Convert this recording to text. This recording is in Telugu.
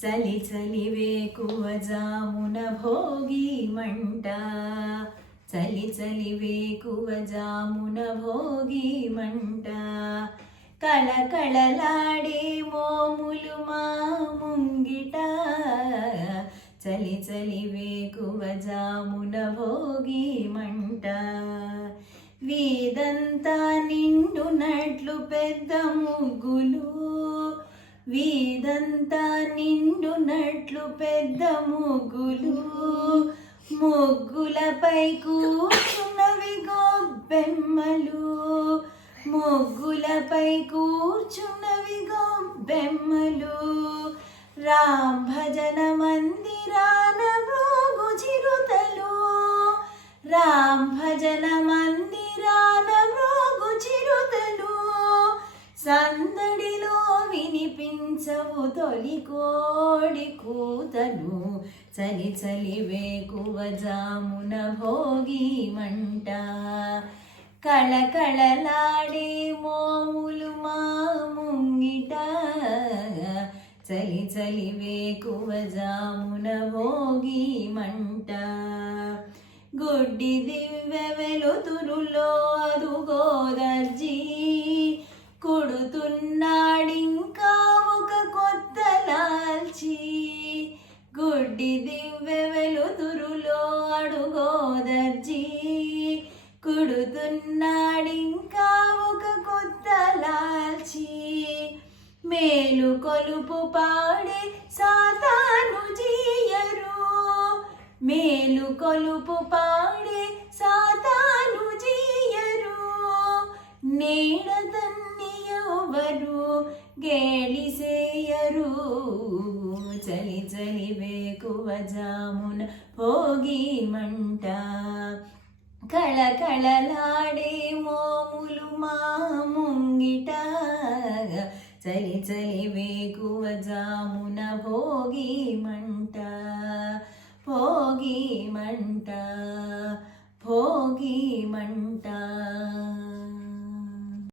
చలి చలి వేకువ జామున భోగి మంట, చలి చలి వేకువ జామున భోగి మంట, కళకళలాడే మోములు మా ముంగిట, చలి చలి వేకువ జామున భోగి మంట, వీదంతా నిండునట్లు పెద్ద ముగ్గులు, వీదంతా నిండునట్లు పెద్ద ముగ్గులు, ముగ్గులపై కూర్చున్నవి గొబ్బెమ్మలు, ముగ్గులపై కూర్చున్నవి గొబ్బెమ్మలు, రామ్ భజన మందిరాన భోగు చిరుతలు, రామ్ భజన మందిరాన భోగు చిరుతలు, సందడిలో వినిపించవు తొలి కోడి కూతలు, చలి చలి వేకువ జామున భోగి మంట, కళకళలాడే మోములు మా ముంగిట, చలి చలి వేకువ జామున భోగి మంట, గుడ్డి దివ్య వెలుతురులో అదుగో దర్జీ కుడుతున్నాడింకా ఒక కొత్త లాల్చి, గుడ్డి దివ్య వెలుతురులో అడుగో దర్జీ కుడుతున్నాడింకా ఒక కొత్త లాల్చి, మేలు కొలుపు పాడే సాతాను జీయరు, మేలు కొలుపు పాడే సాతాను జీయరు, నీడదన్ని ఎవరు గేలిసేయరు, చలి చలి వేకువ జామున భోగి మంట, కళకళలాడే మోములు మా ముంగిట, చలి చలి వేకువ జామున భోగి మంట, భోగి మంట.